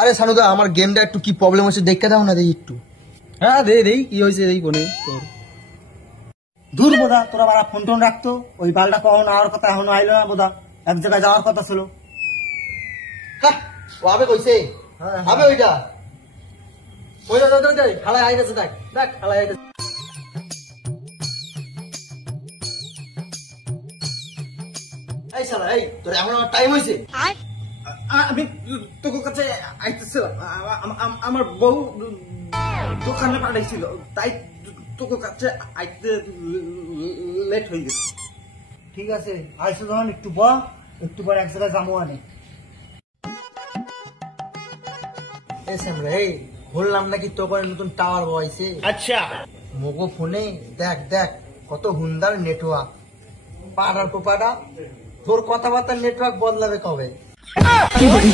আরে সানুদা আমার গেমটা একটু কি প্রবলেম হচ্ছে দেখতে দাও না দেখি একটু। হ্যাঁ দেই কি হয়েছে দেই কোনে তোর দূর বোধা তোরা বারা ফোন টোন রাখতো ওই বালটা কখন আওয়ার কথা এখনো আইলো না বোধা এক জায়গায় যাওয়ার কথা ছিল। হ্যাঁ ও আবে কইছে আবে ওইটা ওই খালাই আই গেছে দেখ দেখ খালাই আই গেছে। এই শালা এই তোর এখন আমার টাইম হইছে। আমি তোর কাছে আইতেছিলাম আমার বউ দোকানে পাঠাইছিল তাই তোর কাছে আইতে লেট হয়ে গেছে। ঠিক আছে আইসো যখন একটু বহ একটু পর এক জায়গায় যাবো আনে। এই সামরা এই বললাম নাকি তোর করে নতুন টাওয়ার বসাইছে। আচ্ছা মোগো ফোনে দেখ দেখ কত হুন্দার নেটওয়ার্ক পাড়ার পোপাড়া তোর কথাবার্তার নেটওয়ার্ক বদলাবে কবে? কি বলে